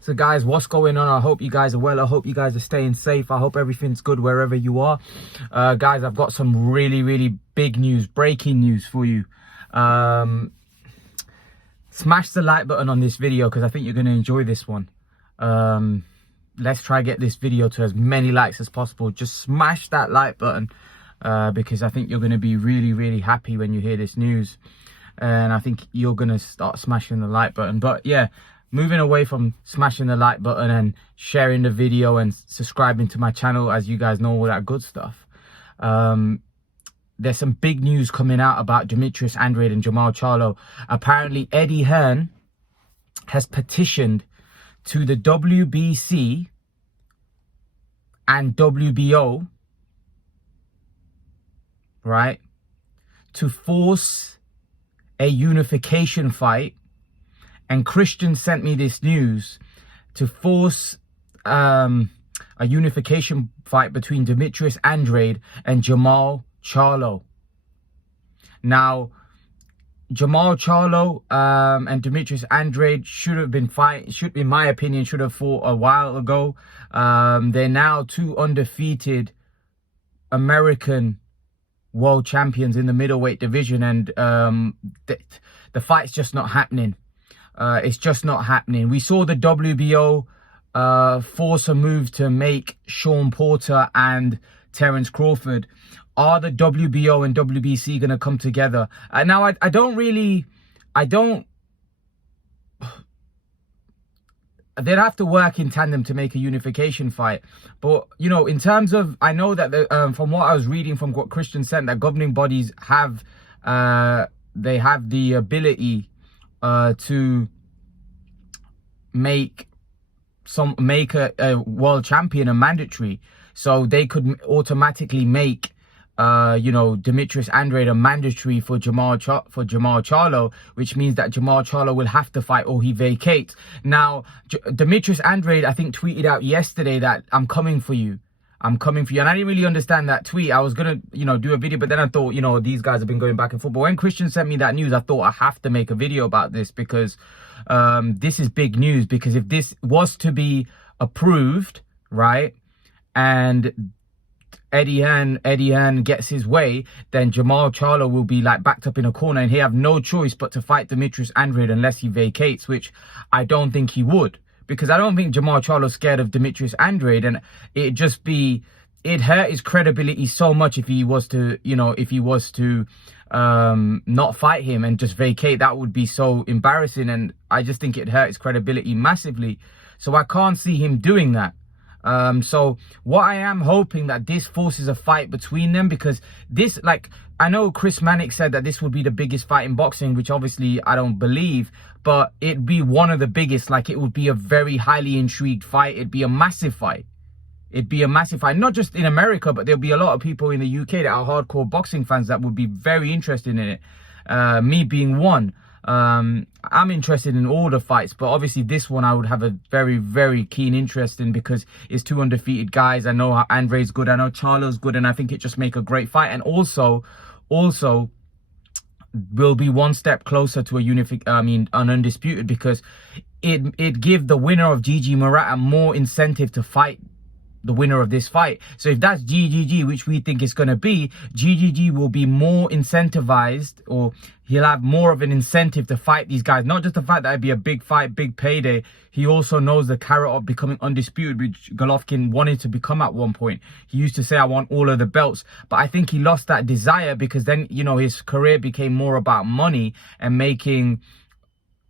So guys, what's going on? I hope you guys are well. I hope you guys are staying safe. I hope everything's good wherever you are. Guys, I've got some really big news, breaking news for you. Smash the like button on this video because I think you're going to enjoy this one. Let's try get this video to as many likes as possible. Just smash that like button because I think you're going to be really happy when you hear this news. And I think you're going to start smashing the like button. But yeah, moving away from smashing the like button and sharing the video and subscribing to my channel, as you guys know, all that good stuff. There's some big news coming out about Demetrius Andrade and Jermall Charlo. Apparently, Eddie Hearn has petitioned to the WBC and WBO, right, to force a unification fight. And Christian sent me this news to force a unification fight between Demetrius Andrade and Jermall Charlo. Now, Jermall Charlo and Demetrius Andrade should have been in my opinion, should have fought a while ago. They're now two undefeated American world champions in the middleweight division, and the fight's just not happening. It's just not happening. We saw the WBO force a move to make Sean Porter and Terence Crawford. Are the WBO and WBC going to come together? Now, I don't. They'd have to work in tandem to make a unification fight. But, you know, in terms of, I know that from what I was reading from what Christian sent, that governing bodies have, they have the ability to make a world champion a mandatory. So they could automatically make you know, Demetrius Andrade a mandatory for Jermall Charlo, which means that Jermall Charlo will have to fight or he vacates. Now, Demetrius Andrade, I think, tweeted out yesterday that I'm coming for you. I'm coming for you. And I didn't really understand that tweet. I was going to, you know, do a video, but then I thought, you know, these guys have been going back and forth. But when Christian sent me that news, I thought I have to make a video about this because this is big news. Because if this was to be approved, right, and Eddie Hearn gets his way, then Jermall Charlo will be like backed up in a corner and he have no choice but to fight Demetrius Andrade unless he vacates, which I don't think he would, because I don't think Jermall Charlo's scared of Demetrius Andrade, and it'd hurt his credibility so much if he was to, you know, not fight him and just vacate. That would be so embarrassing, and I just think it'd hurt his credibility massively. So I can't see him doing that. So what I am hoping that this forces a fight between them, because this, like, I know Chris Mannix said that this would be the biggest fight in boxing, which obviously I don't believe, but it'd be one of the biggest. Like, it would be a very highly intrigued fight. It'd be a massive fight. It'd be a massive fight, not just in America, but there'll be a lot of people in the UK that are hardcore boxing fans that would be very interested in it. Me being one. I'm interested in all the fights, but obviously this one I would have a very keen interest in because it's two undefeated guys. I know Andrade's good, I know Charlo's good, and I think it just make a great fight. And also will be one step closer to an undisputed, because it give the winner of GG Murata more incentive to fight the winner of this fight. So if that's GGG, which we think it's going to be, GGG will be more incentivized, or he'll have more of an incentive to fight these guys. Not just the fact that it'd be a big fight, big payday. He also knows the carrot of becoming undisputed, which Golovkin wanted to become at one point. He used to say, I want all of the belts. But I think he lost that desire because then, you know, his career became more about money and making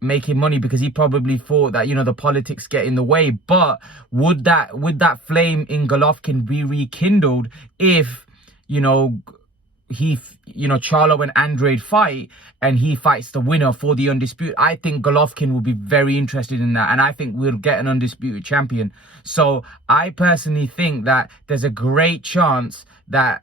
money, because he probably thought that, you know, the politics get in the way. But would that flame in Golovkin be rekindled if, you know, Charlo and Andrade fight and he fights the winner for the undisputed? I think Golovkin will be very interested in that, and I think we'll get an undisputed champion. So I personally think that there's a great chance that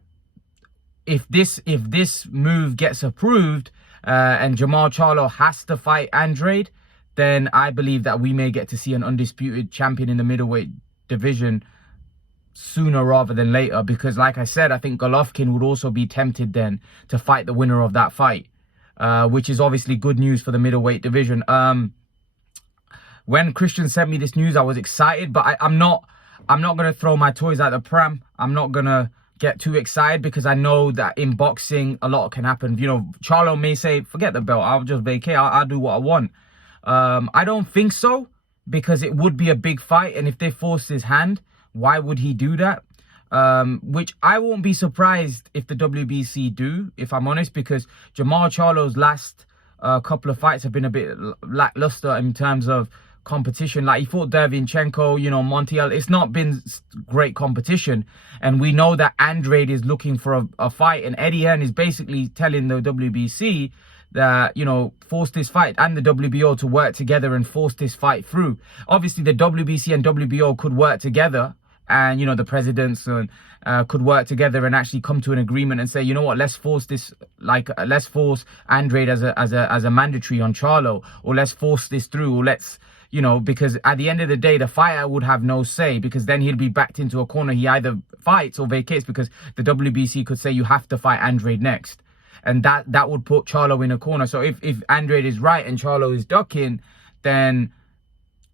if this move gets approved, and Jermall Charlo has to fight Andrade, then I believe that we may get to see an undisputed champion in the middleweight division sooner rather than later. Because like I said, I think Golovkin would also be tempted then to fight the winner of that fight, which is obviously good news for the middleweight division. when Christian sent me this news, I was excited, but I'm not going to throw my toys out the pram. I'm not going to get too excited because I know that in boxing, a lot can happen. You know, Charlo may say, forget the belt, I'll just vacate, I'll do what I want. I don't think so, because it would be a big fight, and if they forced his hand, why would he do that? Which I won't be surprised if the WBC do, if I'm honest, because Jermall Charlo's last couple of fights have been a bit lackluster in terms of competition. Like, he fought Dervinchenko, you know, Montiel. It's not been great competition, and we know that Andrade is looking for a fight, and Eddie Hearn is basically telling the WBC that, you know, force this fight, and the WBO to work together and force this fight through. Obviously, the WBC and WBO could work together, and, you know, the presidents could work together and actually come to an agreement and say, you know what, let's force this, like, let's force Andrade as a mandatory on Charlo, or let's force this through, or let's, you know, because at the end of the day, the fighter would have no say, because then he'll be backed into a corner. He either fights or vacates, because the WBC could say you have to fight Andrade next. And that would put Charlo in a corner. So if Andrade is right and Charlo is ducking, then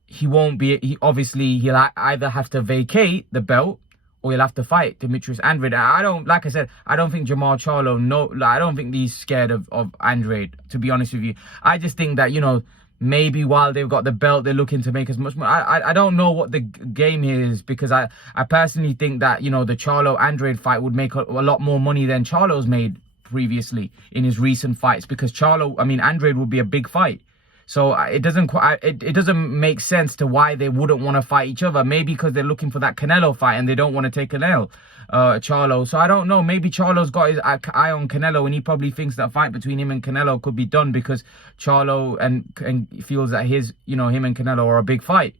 he won't be, he'll either have to vacate the belt, or he'll have to fight Demetrius Andrade. Like I said, I don't think Jermall Charlo, I don't think he's scared of Andrade, to be honest with you. I just think that, you know, maybe while they've got the belt, they're looking to make as much money. I don't know what the game here is, because I personally think that, you know, the Charlo-Andrade fight would make a lot more money than Charlo's made previously in his recent fights, because Andrade would be a big fight. So it doesn't make sense to why they wouldn't want to fight each other. Maybe because they're looking for that Canelo fight and they don't want to take an L, Charlo. So I don't know. Maybe Charlo's got his eye on Canelo, and he probably thinks that fight between him and Canelo could be done because Charlo and feels that him and Canelo are a big fight.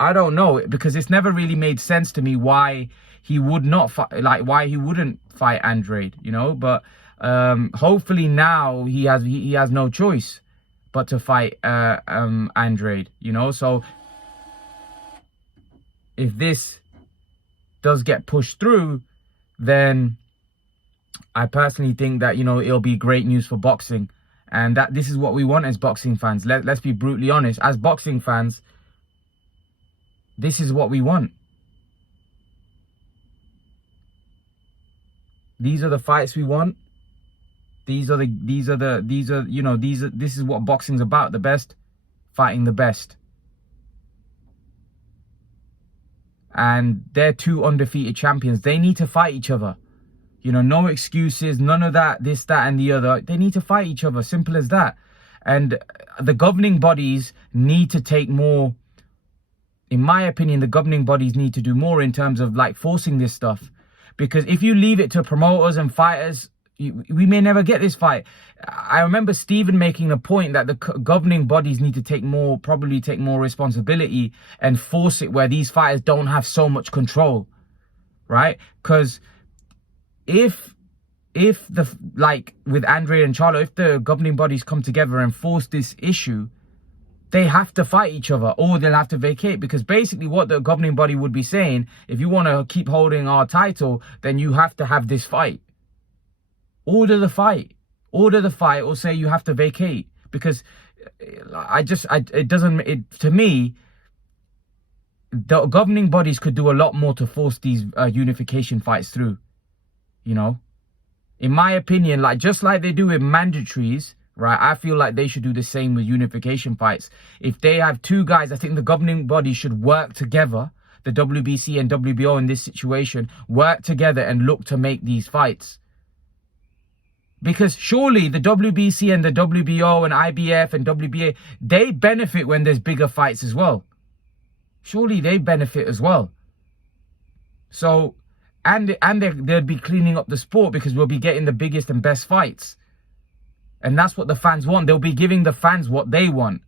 I don't know, because it's never really made sense to me why he would not fight, like why he wouldn't fight Andrade, you know. But hopefully now he has no choice but to fight Andrade, you know. So if this does get pushed through, then I personally think that, you know, it'll be great news for boxing, and that this is what we want as boxing fans. Let's be brutally honest, as boxing fans, this is what we want. These are the fights we want. This is what boxing's about. The best fighting the best. And they're two undefeated champions. They need to fight each other. You know, no excuses, none of that, this, that, and the other. They need to fight each other. Simple as that. And the governing bodies need to take more. In my opinion, the governing bodies need to do more in terms of, like, forcing this stuff. Because if you leave it to promoters and fighters, we may never get this fight. I remember Stephen making the point that the governing bodies need to probably take more responsibility and force it where these fighters don't have so much control, right? Because if with Andrade and Charlo, if the governing bodies come together and force this issue, they have to fight each other, or they'll have to vacate. Because basically what the governing body would be saying, if you want to keep holding our title, then you have to have this fight. Order the fight, or say you have to vacate. Because to me, the governing bodies could do a lot more to force these unification fights through, you know. In my opinion, like, just like they do with mandatories, right? I feel like they should do the same with unification fights. If they have two guys, I think the governing body should work together. The WBC and WBO in this situation work together and look to make these fights. Because surely the WBC and the WBO and IBF and WBA, they benefit when there's bigger fights as well. Surely they benefit as well. So, and they'll be cleaning up the sport, because we'll be getting the biggest and best fights. And that's what the fans want. They'll be giving the fans what they want.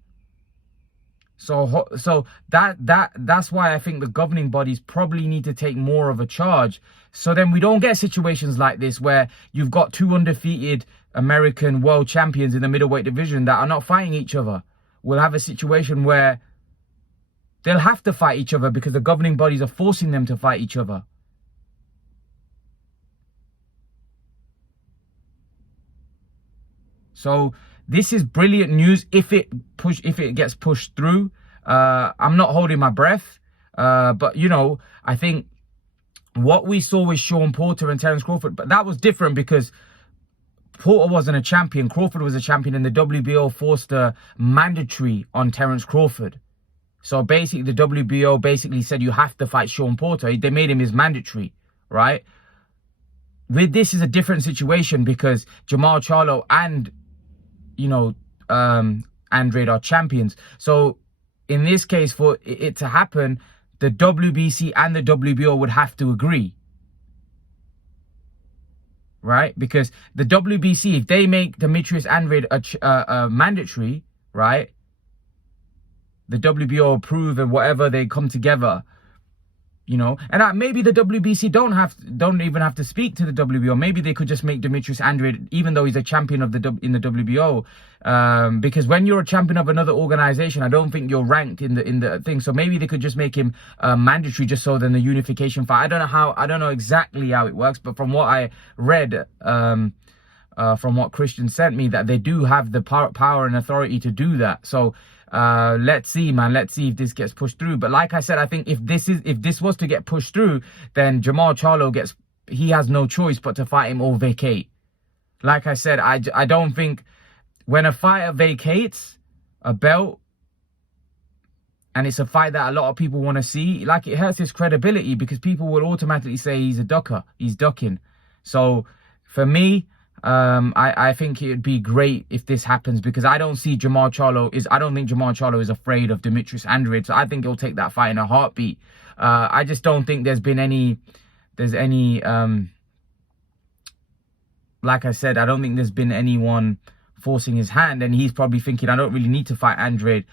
So that's why I think the governing bodies probably need to take more of a charge. So then we don't get situations like this where you've got two undefeated American world champions in the middleweight division that are not fighting each other. We'll have a situation where they'll have to fight each other because the governing bodies are forcing them to fight each other. So this is brilliant news if it gets pushed through. I'm not holding my breath, but you know, I think what we saw with Sean Porter and Terence Crawford, but that was different because Porter wasn't a champion. Crawford was a champion, and the WBO forced a mandatory on Terence Crawford. So basically, the WBO basically said you have to fight Sean Porter. They made him his mandatory, right? With this is a different situation because Jermall Charlo and, you know, Andrade are champions. So in this case, for it to happen, the WBC and the WBO would have to agree. Right? Because the WBC, if they make Demetrius Andrade a mandatory, right? The WBO approve and whatever, they come together, you know. And maybe the WBC don't even have to speak to the WBO. Maybe they could just make Demetrius Andrade, even though he's a champion of in the WBO, because when you're a champion of another organization, I don't think you're ranked in the thing. So maybe they could just make him mandatory, just so then the unification fight. I don't know exactly how it works, but from what I read, from what Christian sent me, that they do have the power and authority to do that. So let's see, man. Let's see if this gets pushed through. But like I said, I think if this was to get pushed through, then Jermall Charlo he has no choice but to fight him or vacate. Like I said, I don't think when a fighter vacates a belt and it's a fight that a lot of people want to see, like, it hurts his credibility because people will automatically say he's a ducker, he's ducking. So for me, I think it'd be great if this happens, because I don't think Jermall Charlo is afraid of Demetrius Andrade. So I think he'll take that fight in a heartbeat. I just don't think there's any like I said, I don't think there's been anyone forcing his hand, and he's probably thinking, I don't really need to fight Andrade.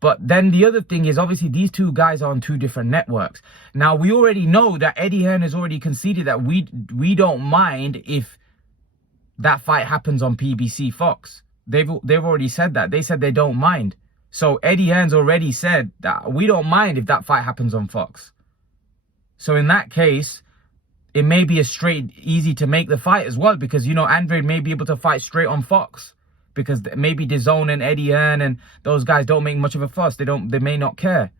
But then the other thing is, obviously, these two guys are on two different networks. Now, we already know that Eddie Hearn has already conceded that we don't mind if that fight happens on PBC Fox. They've already said that. They said they don't mind. So Eddie Hearn's already said that we don't mind if that fight happens on Fox. So in that case, it may be easy to make the fight as well, because, you know, Andrade may be able to fight straight on Fox, because maybe DAZN and Eddie Hearn and those guys don't make much of a fuss. They may not care.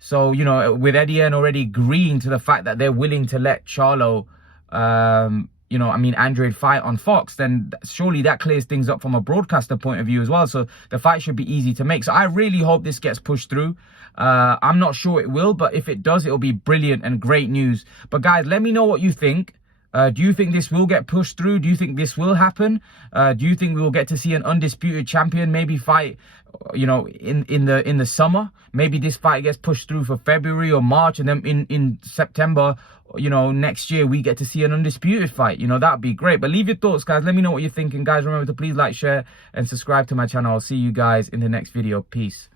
So, you know, with Eddie Hearn already agreeing to the fact that they're willing to let Charlo, Andrade fight on Fox, then surely that clears things up from a broadcaster point of view as well. So the fight should be easy to make. So I really hope this gets pushed through. I'm not sure it will, but if it does, it'll be brilliant and great news. But guys, let me know what you think. Do you think this will get pushed through? Do you think this will happen? Do you think we will get to see an undisputed champion maybe fight, you know, in the summer? Maybe this fight gets pushed through for February or March, and then in September, you know, next year we get to see an undisputed fight. You know, that'd be great. But leave your thoughts, guys. Let me know what you're thinking, guys. Remember to please like, share, and subscribe to my channel. I'll see you guys in the next video. Peace.